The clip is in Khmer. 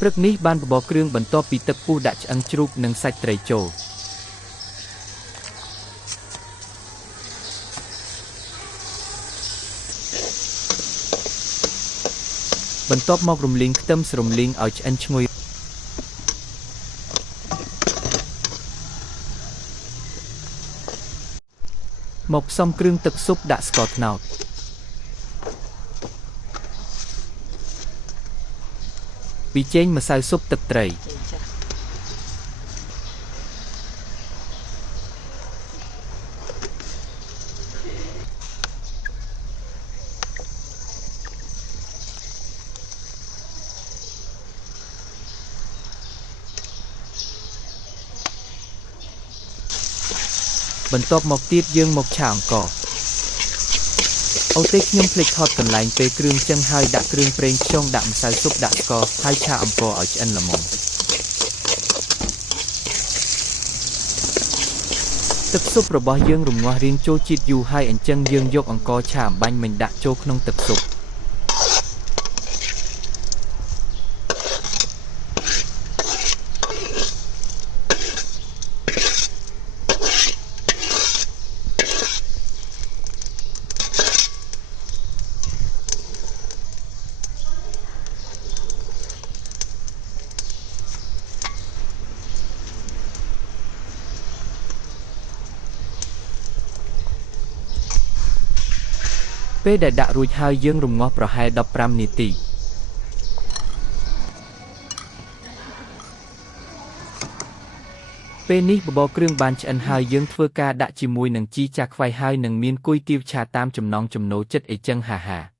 ព្រឹកនេះបានបបរគ្រឿងបន្ទាប់ពីទឹកពុះដាក់ឆ្អឹងជ្រូកនិងសាច់ត្រីចូលបន្ទាប់មករំលីងខ្ទឹមស្រំលីងឲ្យឆ្អិនឈ្ងុយមកផ្សំគ្រឿងទឹកស៊ុបដាក់ស្ករត្នោតពីចេងម្សៅស៊ុបទឹកត្រីបន្ទាប់មកទៀតយើងមកឆាអង្ករអូទេខ្ញុំភ្លេចថតកន្លែងពេលគ្រឿងចឹងហើយដាក់គ្រឿងប្រេងខ្យងដាក់ម្សៅស៊ុបដាក់ស្ករហើយឆាអង្ករឲ្យឆ្អិនល្មមទឹកស៊ុបរបស់យើងរងាស់រៀងចូលជាតិយូរហើយអញ្ចឹងយើងយកអង្ករឆាអំបាញ់មិញដាក់ចូលក្នុងទឹកស៊ុបពេលដែលដាក់រួចហើយយើងរំងាស់ប្រហែល15នាទីពេលនេះបបរគ្រឿងបានឆ្អិនហើយយើងធ្វើការដាក់ជាមួយនឹងជីចាខ្វៃហើយនឹងមានគុយទាវឆាតាមចំណង់ចំណូលចិត្តអីចឹងហា